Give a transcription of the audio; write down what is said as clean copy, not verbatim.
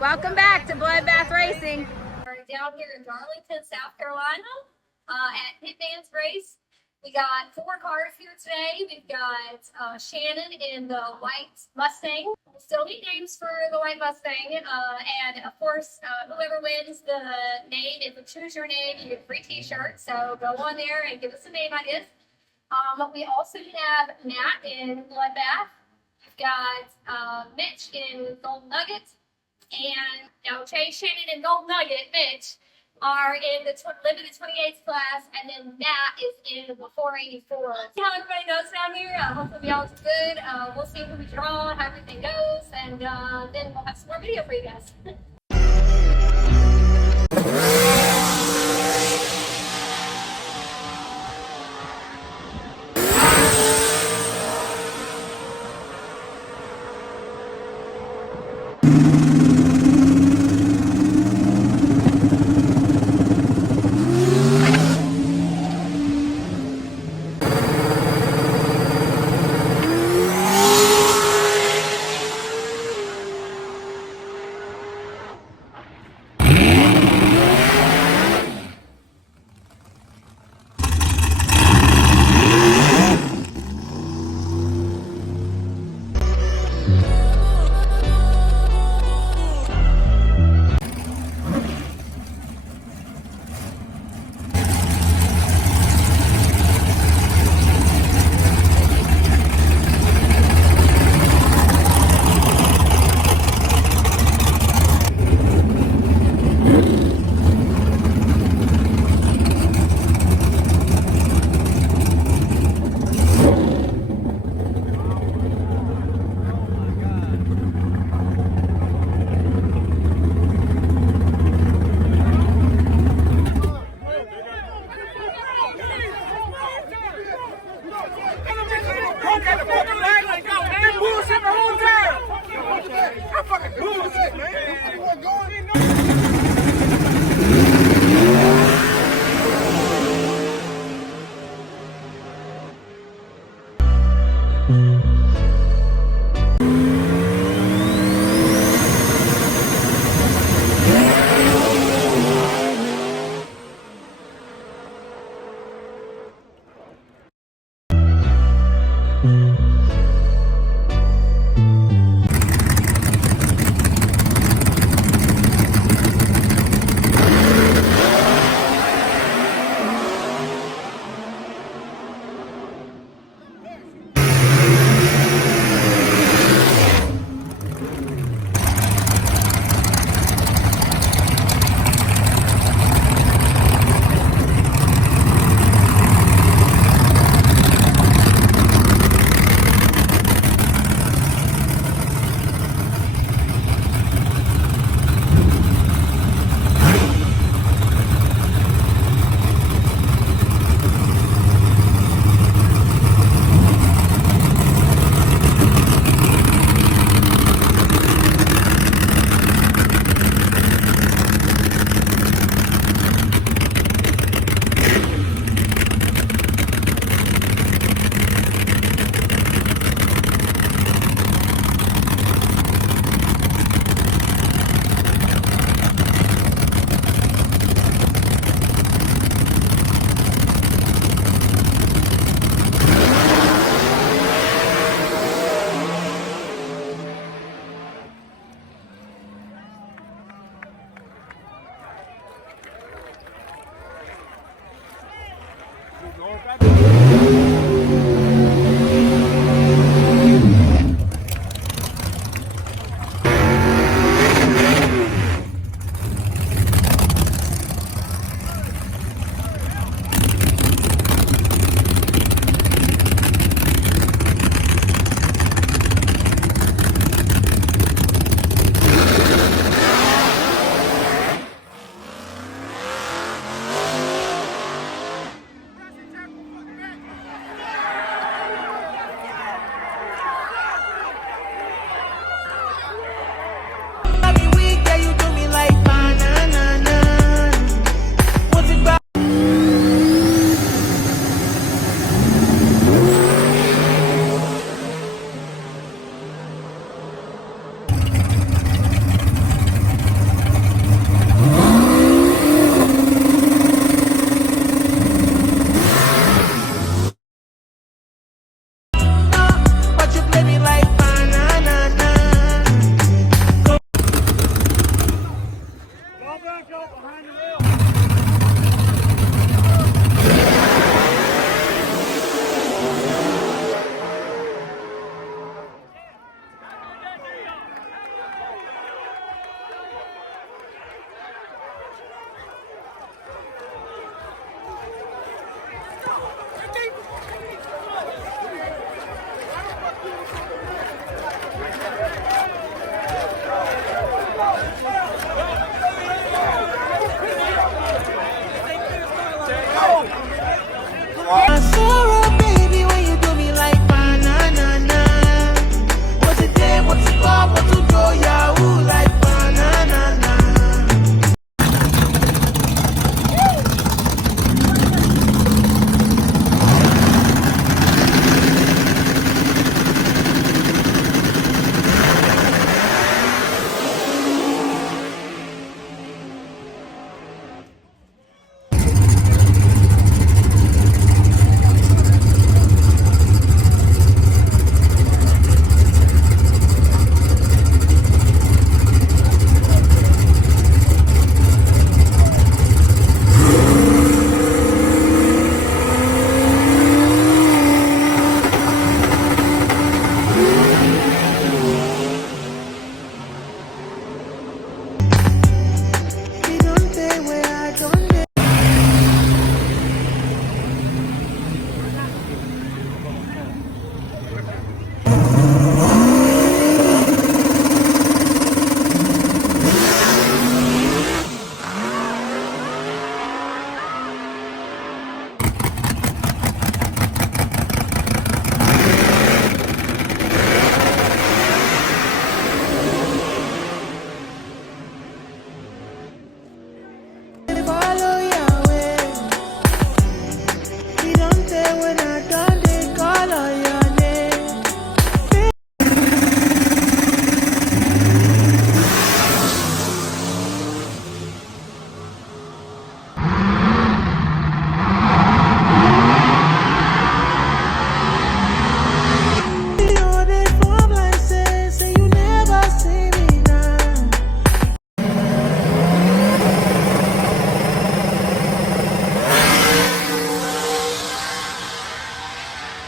Welcome back to Bloodbath Racing. We're down here in Darlington, South Carolina at Pitman's Race. We got 4 cars here today. We've got Shannon in the white Mustang. We still need names for the white Mustang. And of course, whoever wins the name, if you choose your name, you get a free t-shirt. So go on there and give us some name ideas. We also have Matt in Bloodbath. We've got Mitch in Gold Nugget. And now Chase, Shannon, and Gold Nugget, Mitch, are in the limited 28th class, and then Matt is in the 484. See how everybody knows down here. Hopefully y'all do good. We'll see who we draw, how everything goes, and then we'll have some more video for you guys. Mm-hmm.